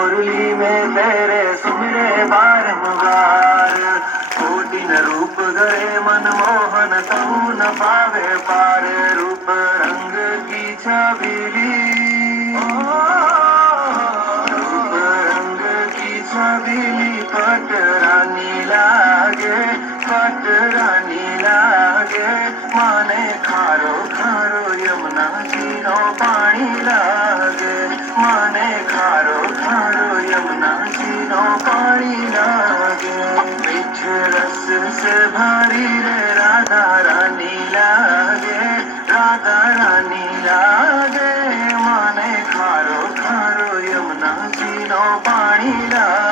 मुरली में तेरे सुमिरे बारंबार कोटि न रूप गए मनमोहन तऊ न पावे पार रूप रंग की छबीली रूप रंग की छबीली पटरानी लागे माने खारो खारो यमुना जी नो पानी लागे माने खारो खारो यमुना जी नो पानी लागे मीठ रस से भरी रे राधा रानी लागे माने खारो खारो यमुना जी नो पानी लागे।